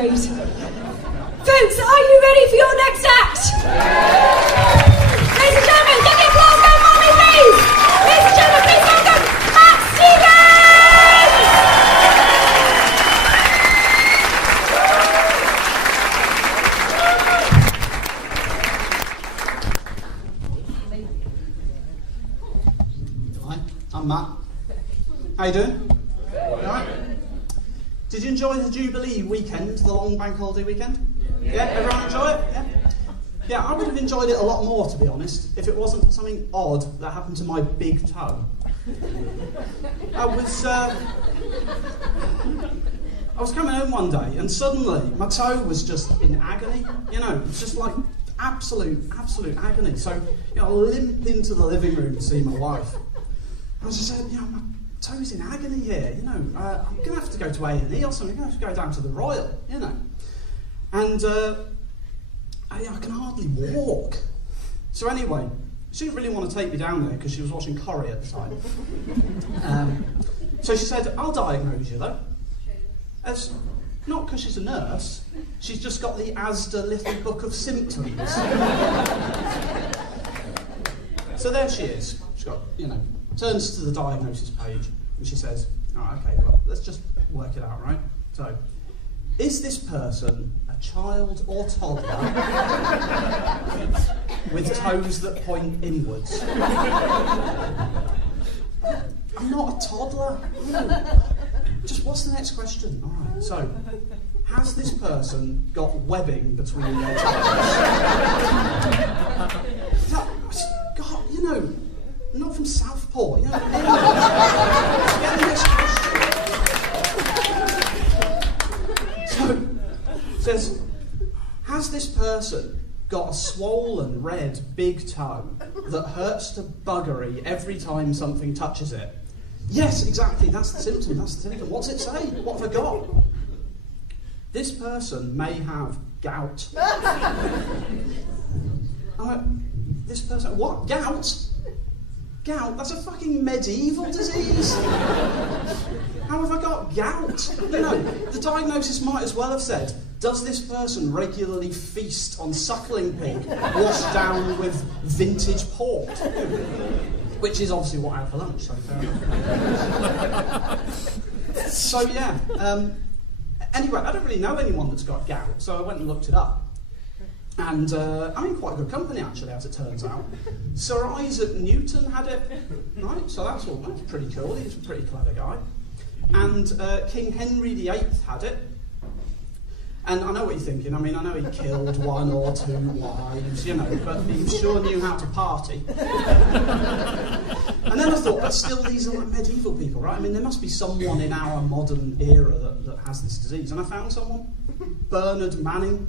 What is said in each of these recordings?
Folks, are you ready for your next act? Ladies and gentlemen, get the applause going for me, please! Ladies and gentlemen, please welcome Matt Stevens! Hi, I'm Matt. How you doing? All right? Did you enjoy the Jubilee weekend, the long bank holiday weekend? Yeah, everyone enjoy it? Yeah? Yeah, I would have enjoyed it a lot more, to be honest, if it wasn't for something odd that happened to my big toe. I was coming home one day and suddenly my toe was just in agony, it's just like absolute agony. So, I limp into the living room to see my wife. I was just saying, my toes in agony here, I'm going to have to go to A&E or something, I'm going to have to go down to the Royal, And I can hardly walk. So anyway, she didn't really want to take me down there because she was watching Corrie at the time. So she said, I'll diagnose you though. Not because she's a nurse, she's just got the Asda little book of symptoms. So there she is. She's got, turns to the diagnosis page and she says, okay, well, let's just work it out, right? So, is this person a child or toddler with toes that point inwards? I'm not a toddler. No. Just what's the next question? All right, so, has this person got webbing between their toes? God, I'm not from Southport, Get the next question. So, it says, has this person got a swollen, red, big toe that hurts to buggery every time something touches it? Yes, exactly, that's the symptom, What's it say? What have I got? This person may have gout. This person, what? Gout? Gout? That's a fucking medieval disease. How have I got gout? The diagnosis might as well have said, does this person regularly feast on suckling pig washed down with vintage port? Which is obviously what I had for lunch, so fair enough. So yeah, anyway, I don't really know anyone that's got gout, so I went and looked it up. And I'm in quite good company, actually, as it turns out. Sir Isaac Newton had it, right? So that's pretty cool. He's a pretty clever guy. And King Henry VIII had it. And I know what you're thinking. I know he killed one or two wives, but he sure knew how to party. And then I thought, but still, these are like medieval people, right? There must be someone in our modern era that has this disease. And I found someone. Bernard Manning.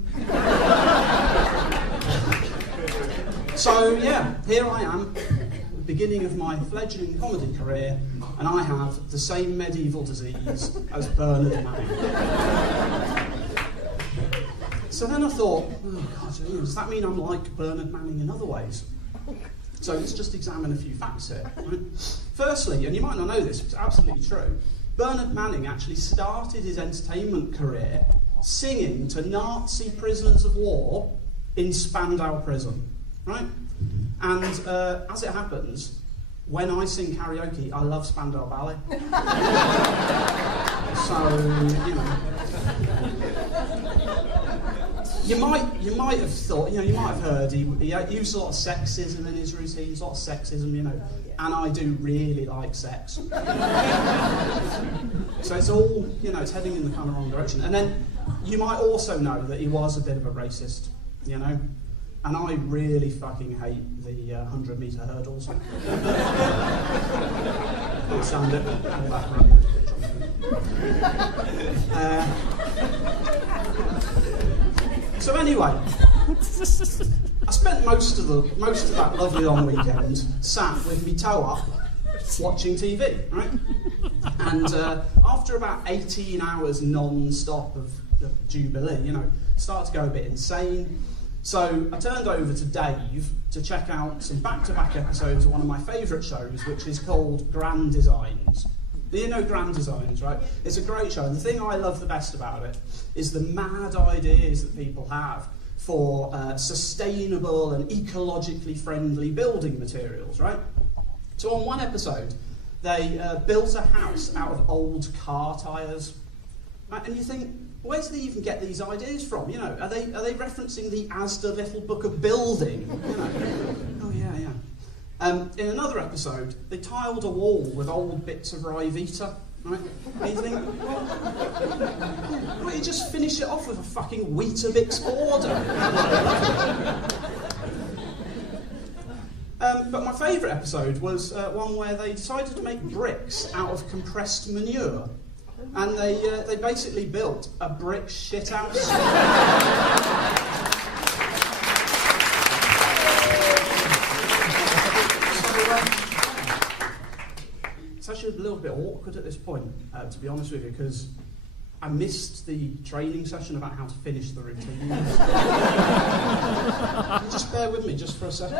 So yeah, here I am, the beginning of my fledgling comedy career, and I have the same medieval disease as Bernard Manning. So then I thought, oh God, does that mean I'm like Bernard Manning in other ways? So let's just examine a few facts here. Right? Firstly, and you might not know this, but it's absolutely true, Bernard Manning actually started his entertainment career singing to Nazi prisoners of war in Spandau prison, right? And as it happens, when I sing karaoke, I love Spandau Ballet. So, You might have thought, you might have heard he used a lot of sexism in his routines, a lot of sexism, and I do really like sex. So it's all, it's heading in the kind of wrong direction. And then you might also know that he was a bit of a racist, and I really fucking hate the 100-metre hurdles. I'll sound it. So anyway, I spent most of that lovely long weekend sat with me toe up, watching TV, right? And after about 18 hours non-stop of Jubilee, started to go a bit insane. So I turned over to Dave to check out some back-to-back episodes of one of my favourite shows, which is called Grand Designs. You know Grand Designs, right? It's a great show, and the thing I love the best about it is the mad ideas that people have for sustainable and ecologically friendly building materials, right? So on one episode, they built a house out of old car tyres, right? And you think, where do they even get these ideas from? You know, are they referencing the Asda Little Book of Building? You know? Oh yeah. In another episode, they tiled a wall with old bits of Rivita, right? And you think, why don't you just finish it off with a fucking Weetabix border? But my favourite episode was one where they decided to make bricks out of compressed manure. And they basically built a brick shithouse. It's actually a little bit awkward at this point, to be honest with you, because I missed the training session about how to finish the routine. Just bear with me just for a second.